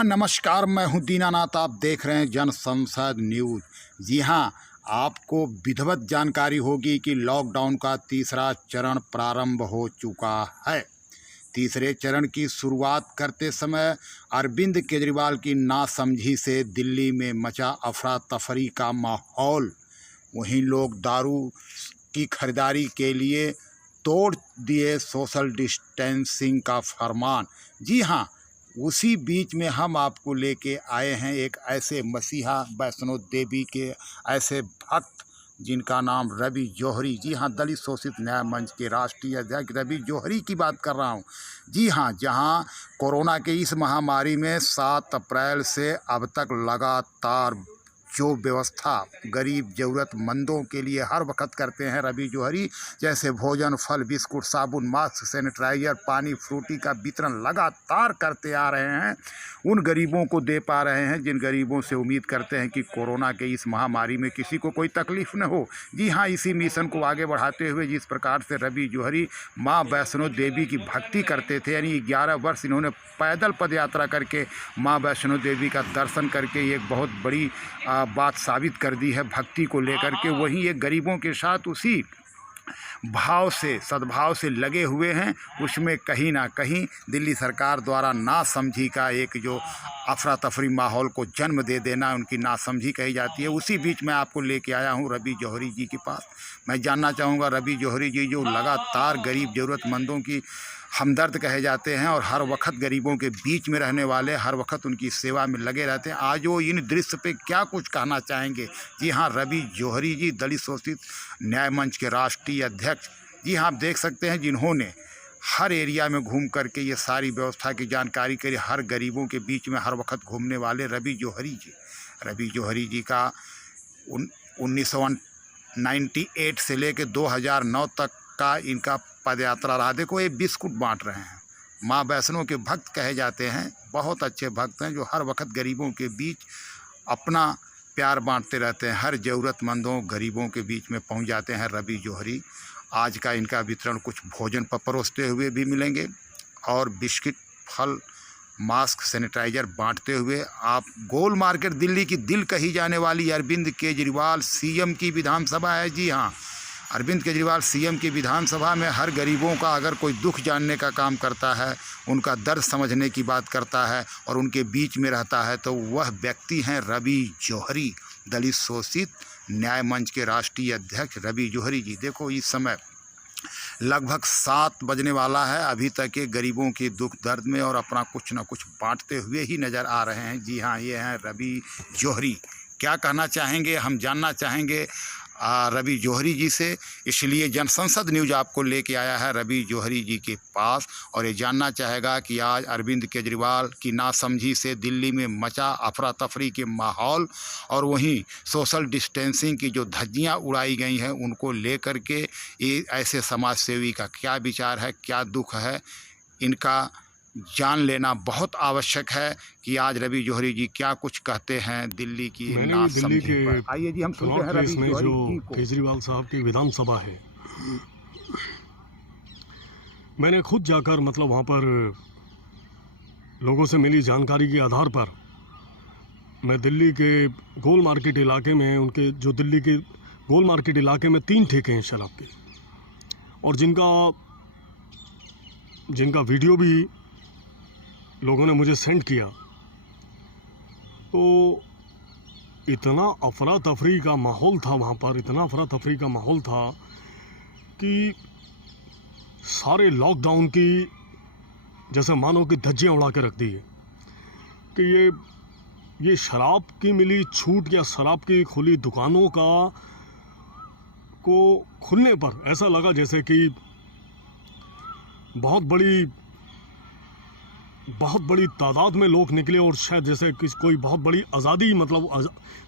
हाँ, नमस्कार। मैं हूँ दीनानाथ। आप देख रहे हैं जन संसद न्यूज़। जी हाँ, आपको विधिवत जानकारी होगी कि लॉकडाउन का तीसरा चरण प्रारंभ हो चुका है। तीसरे चरण की शुरुआत करते समय अरविंद केजरीवाल की नासमझी से दिल्ली में मचा अफरा तफरी का माहौल। वहीं लोग दारू की खरीदारी के लिए तोड़ दिए सोशल डिस्टेंसिंग का फरमान। जी हाँ, उसी बीच में हम आपको लेके आए हैं एक ऐसे मसीहा वैष्णो देवी के ऐसे भक्त जिनका नाम रवि जौहरी। जी हाँ, दलित शोषित न्याय मंच के राष्ट्रीय अध्यक्ष रवि जौहरी की बात कर रहा हूँ। जी हाँ, जहाँ कोरोना के इस महामारी में 7 अप्रैल से अब तक लगातार जो व्यवस्था गरीब ज़रूरतमंदों के लिए हर वक्त करते हैं रवि जौहरी, जैसे भोजन, फल, बिस्कुट, साबुन, मास्क, सैनिटाइजर, पानी, फ्रूटी का वितरण लगातार करते आ रहे हैं। उन गरीबों को दे पा रहे हैं जिन गरीबों से उम्मीद करते हैं कि कोरोना के इस महामारी में किसी को कोई तकलीफ न हो। जी हाँ, इसी मिशन को आगे बढ़ाते हुए जिस प्रकार से रवि जौहरी माँ वैष्णो देवी की भक्ति करते थे, यानी 11 वर्ष इन्होंने पैदल पद यात्रा करके माँ वैष्णो देवी का दर्शन करके एक बहुत बड़ी बात साबित कर दी है भक्ति को लेकर के। वहीं ये गरीबों के साथ उसी भाव से, सद्भाव से लगे हुए हैं। उसमें कहीं ना कहीं दिल्ली सरकार द्वारा नासमझी का एक जो अफरा तफरी माहौल को जन्म दे देना, उनकी नासमझी कही जाती है। उसी बीच मैं आपको लेके आया हूँ रवि जौहरी जी के पास। मैं जानना चाहूँगा रवि जौहरी जी जो लगातार गरीब ज़रूरतमंदों की हमदर्द कहे जाते हैं और हर वक्त गरीबों के बीच में रहने वाले, हर वक्त उनकी सेवा में लगे रहते हैं, आज वो इन दृश्य पे क्या कुछ कहना चाहेंगे। जी हाँ, रवि जौहरी जी दलित शोषित न्याय मंच के राष्ट्रीय अध्यक्ष। जी हाँ, आप देख सकते हैं जिन्होंने हर एरिया में घूम करके ये सारी व्यवस्था की जानकारी करी, हर गरीबों के बीच में हर वक्त घूमने वाले रवि जौहरी जी। रवि जौहरी जी का 1998 से लेकर 2009 तक का इनका पदयात्रा रहा। देखो, ये बिस्कुट बांट रहे हैं। माँ वैष्णो के भक्त कहे जाते हैं, बहुत अच्छे भक्त हैं जो हर वक्त गरीबों के बीच अपना प्यार बांटते रहते हैं। हर ज़रूरतमंदों गरीबों के बीच में पहुंच जाते हैं रवि जौहरी। आज का इनका वितरण कुछ भोजन पर परोसते हुए भी मिलेंगे और बिस्किट, फल, मास्क, सैनिटाइजर बांटते हुए। आप गोल मार्केट, दिल्ली की दिल कही जाने वाली अरविंद केजरीवाल सीएम की विधानसभा है। जी हाँ, अरविंद केजरीवाल सीएम की विधानसभा में हर गरीबों का अगर कोई दुख जानने का काम करता है, उनका दर्द समझने की बात करता है और उनके बीच में रहता है, तो वह व्यक्ति हैं रवि जौहरी, दलित शोषित न्याय मंच के राष्ट्रीय अध्यक्ष रवि जौहरी जी। देखो, इस समय लगभग 7 बजने वाला है, अभी तक ये गरीबों के दुख दर्द में और अपना कुछ ना कुछ बांटते हुए ही नज़र आ रहे हैं। जी हाँ, ये हैं रवि जौहरी। क्या कहना चाहेंगे, हम जानना चाहेंगे रवि जौहरी जी से। इसलिए जनसंसद न्यूज़ आपको लेके आया है रवि जौहरी जी के पास और ये जानना चाहेगा कि आज अरविंद केजरीवाल की नासमझी से दिल्ली में मचा अफरा तफरी के माहौल और वहीं सोशल डिस्टेंसिंग की जो धज्जियां उड़ाई गई हैं उनको लेकर के ये ऐसे समाज सेवी का क्या विचार है, क्या दुख है, इनका जान लेना बहुत आवश्यक है कि आज रवि जौहरी जी क्या कुछ कहते हैं दिल्ली की नासमझी पर। आइए जी, हम सुनते हैं रवि जौहरी जी को। केजरीवाल साहब की विधानसभा है, मैंने खुद जाकर वहाँ पर लोगों से मिली जानकारी के आधार पर मैं दिल्ली के गोल मार्केट इलाके में, उनके जो दिल्ली के गोल मार्केट इलाके में 3 ठेके हैं शराब के, और जिनका वीडियो भी लोगों ने मुझे सेंड किया। तो इतना अफरा तफरी का माहौल था वहाँ पर, इतना अफरा तफरी का माहौल था कि सारे लॉकडाउन की जैसे मानो कि धज्जियाँ उड़ा के रख दी है कि ये शराब की मिली छूट या शराब की खुली दुकानों को खुलने पर ऐसा लगा जैसे कि बहुत बड़ी तादाद में लोग निकले और शायद जैसे कि कोई बहुत बड़ी आज़ादी,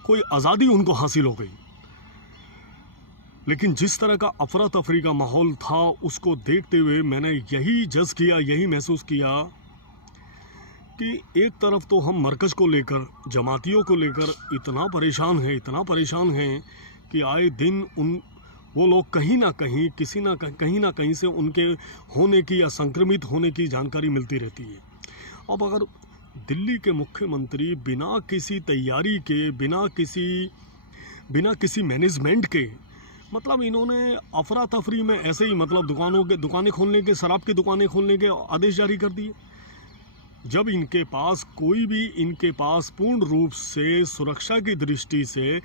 कोई आज़ादी उनको हासिल हो गई। लेकिन जिस तरह का अफरा तफरी का माहौल था उसको देखते हुए मैंने यही जज किया, यही महसूस किया कि एक तरफ तो हम मरकज़ को लेकर, जमातियों को लेकर इतना परेशान हैं कि आए दिन वो लोग कहीं ना कहीं से उनके होने की या संक्रमित होने की जानकारी मिलती रहती है। अब अगर दिल्ली के मुख्यमंत्री बिना किसी तैयारी के, बिना किसी मैनेजमेंट के, मतलब इन्होंने अफरा तफरी में ऐसे ही मतलब दुकानें खोलने के, शराब की दुकानें खोलने के आदेश जारी कर दिए। जब इनके पास पूर्ण रूप से सुरक्षा की दृष्टि से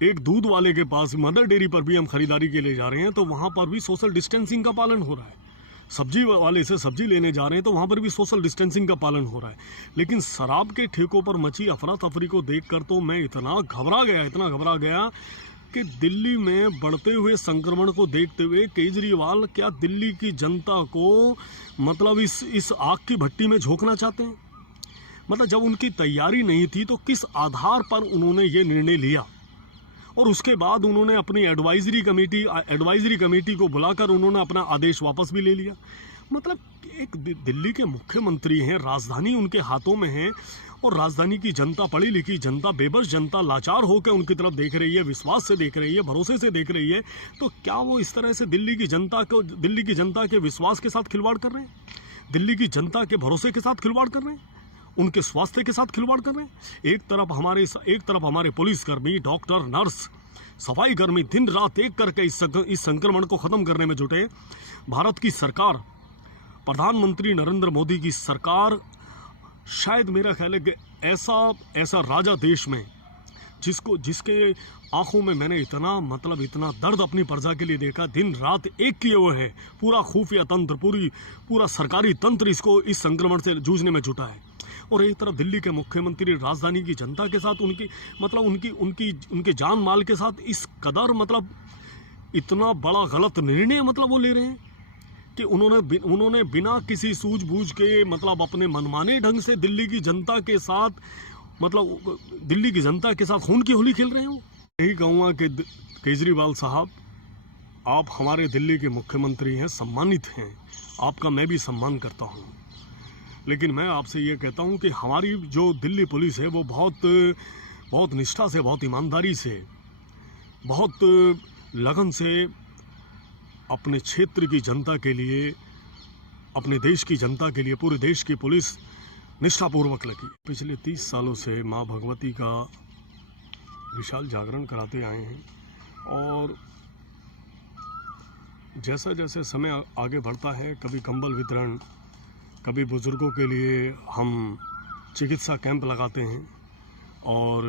एक दूध वाले के पास, मदर डेयरी पर भी हम खरीदारी के लिए जा रहे हैं तो वहाँ पर भी सोशल डिस्टेंसिंग का पालन हो रहा है। सब्जी वाले से सब्जी लेने जा रहे हैं तो वहाँ पर भी सोशल डिस्टेंसिंग का पालन हो रहा है। लेकिन शराब के ठेकों पर मची अफरा तफरी को देखकर तो मैं इतना घबरा गया कि दिल्ली में बढ़ते हुए संक्रमण को देखते हुए केजरीवाल क्या दिल्ली की जनता को मतलब इस आग की भट्टी में झोंकना चाहते हैं? मतलब जब उनकी तैयारी नहीं थी तो किस आधार पर उन्होंने ये निर्णय लिया? और उसके बाद उन्होंने अपनी एडवाइजरी कमेटी को बुलाकर उन्होंने अपना आदेश वापस भी ले लिया। मतलब एक दिल्ली के मुख्यमंत्री हैं, राजधानी उनके हाथों में है और राजधानी की जनता, पढ़ी लिखी जनता, बेबस जनता लाचार होकर उनकी तरफ देख रही है, विश्वास से देख रही है, भरोसे से देख रही है। तो क्या वो इस तरह से दिल्ली की जनता के विश्वास के साथ खिलवाड़ कर रहे हैं? दिल्ली की जनता के भरोसे के साथ खिलवाड़ कर रहे हैं? उनके स्वास्थ्य के साथ खिलवाड़ कर रहे हैं? एक तरफ हमारे पुलिसकर्मी, डॉक्टर, नर्स, सफाई कर्मी दिन रात एक करके इस संक्रमण को खत्म करने में जुटे। भारत की सरकार, प्रधानमंत्री नरेंद्र मोदी की सरकार, शायद मेरा ख्याल है कि ऐसा राजा देश में जिसके आंखों में मैंने इतना दर्द अपनी प्रजा के लिए देखा, दिन रात एक किए हुए है। पूरा खुफिया तंत्र, पूरा सरकारी तंत्र इस संक्रमण से जूझने में जुटा है। और एक तरफ दिल्ली के मुख्यमंत्री राजधानी की जनता के साथ उनके जान माल के साथ इस कदर इतना बड़ा गलत निर्णय वो ले रहे हैं कि उन्होंने बिना किसी सूझबूझ के अपने मनमाने ढंग से दिल्ली की जनता के साथ खून की होली खेल रहे हैं। यही कहूँगा कि केजरीवाल साहब, आप हमारे दिल्ली के मुख्यमंत्री हैं, सम्मानित हैं, आपका मैं भी सम्मान करता हूँ। लेकिन मैं आपसे ये कहता हूँ कि हमारी जो दिल्ली पुलिस है वो बहुत निष्ठा से, बहुत ईमानदारी से, बहुत लगन से अपने क्षेत्र की जनता के लिए, अपने देश की जनता के लिए, पूरे देश की पुलिस निष्ठापूर्वक लगी। पिछले 30 सालों से माँ भगवती का विशाल जागरण कराते आए हैं और जैसा जैसे समय आगे बढ़ता है, कभी कंबल वितरण, कभी बुज़ुर्गों के लिए हम चिकित्सा कैंप लगाते हैं और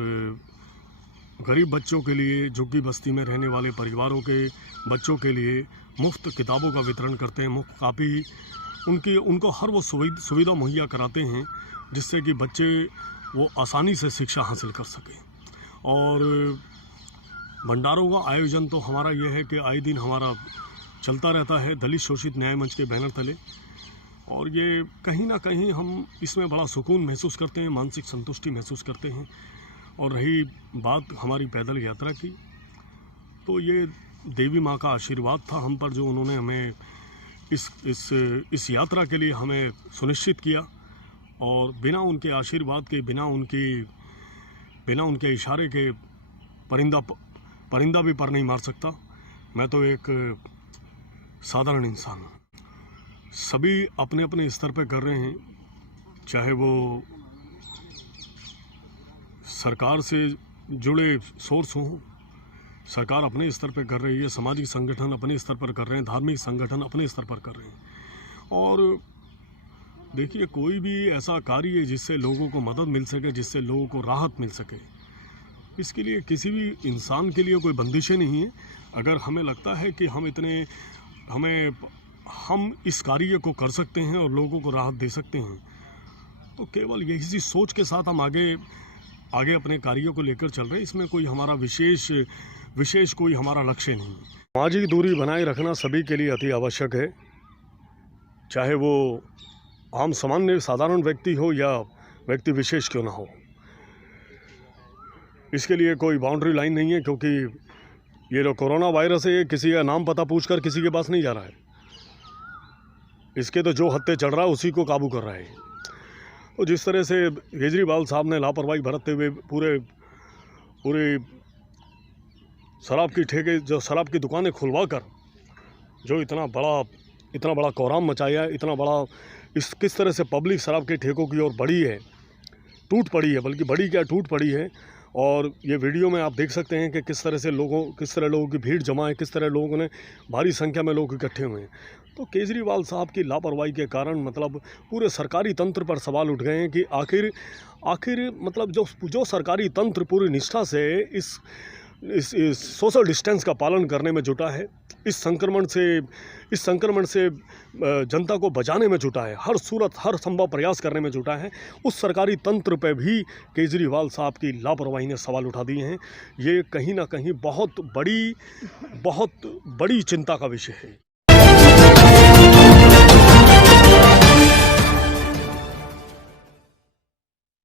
गरीब बच्चों के लिए, झुग्गी बस्ती में रहने वाले परिवारों के बच्चों के लिए मुफ्त किताबों का वितरण करते हैं, मुफ्त कापी, उनको हर वो सुविधा मुहैया कराते हैं जिससे कि बच्चे वो आसानी से शिक्षा हासिल कर सकें। और भंडारों का आयोजन तो हमारा यह है कि आए दिन हमारा चलता रहता है दलित शोषित न्याय मंच के बैनर तले, और ये कहीं ना कहीं हम इसमें बड़ा सुकून महसूस करते हैं, मानसिक संतुष्टि महसूस करते हैं। और रही बात हमारी पैदल यात्रा की, तो ये देवी माँ का आशीर्वाद था हम पर, जो उन्होंने हमें इस यात्रा के लिए हमें सुनिश्चित किया। और बिना उनके आशीर्वाद के, बिना उनके इशारे के परिंदा भी पर नहीं मार सकता। मैं तो एक साधारण इंसान हूँ। सभी अपने अपने स्तर पर कर रहे हैं, चाहे वो सरकार से जुड़े सोर्स हों, सरकार अपने स्तर पर कर रही है, सामाजिक संगठन अपने स्तर पर कर रहे हैं, धार्मिक संगठन अपने स्तर पर कर रहे हैं। और देखिए, कोई भी ऐसा कार्य जिससे लोगों को मदद मिल सके, जिससे लोगों को राहत मिल सके, इसके लिए किसी भी इंसान के लिए कोई बंदिशें नहीं है। अगर हमें लगता है कि हम इस कार्य को कर सकते हैं और लोगों को राहत दे सकते हैं, तो केवल यही सोच के साथ हम आगे अपने कार्यों को लेकर चल रहे हैं। इसमें कोई हमारा विशेष कोई हमारा लक्ष्य नहीं है। सामाजिक दूरी बनाए रखना सभी के लिए अति आवश्यक है, चाहे वो आम सामान्य साधारण व्यक्ति हो या व्यक्ति विशेष क्यों ना हो। इसके लिए कोई बाउंड्री लाइन नहीं है, क्योंकि ये जो कोरोना वायरस है, ये किसी का नाम पता पूछकर किसी के पास नहीं जा रहा है। इसके तो जो हत्थे चढ़ रहा है उसी को काबू कर रहा है। और जिस तरह से केजरीवाल साहब ने लापरवाही बरतते हुए पूरे शराब की दुकानें खुलवा कर जो इतना बड़ा कोहराम मचाया, इतना बड़ा इस किस तरह से पब्लिक शराब के ठेकों की ओर बढ़ी है, टूट पड़ी है, बल्कि बड़ी क्या टूट पड़ी है। और ये वीडियो में आप देख सकते हैं कि किस तरह लोगों की भीड़ जमा है, किस तरह लोगों ने भारी संख्या में लोग इकट्ठे हुए हैं। तो केजरीवाल साहब की लापरवाही के कारण मतलब पूरे सरकारी तंत्र पर सवाल उठ गए हैं कि आखिर मतलब जो सरकारी तंत्र पूरी निष्ठा से इस सोशल डिस्टेंस का पालन करने में जुटा है, इस संक्रमण से जनता को बचाने में जुटा है, हर संभव प्रयास करने में जुटा है, उस सरकारी तंत्र पे भी केजरीवाल साहब की लापरवाही ने सवाल उठा दिए हैं। ये कहीं ना कहीं बहुत बड़ी चिंता का विषय है।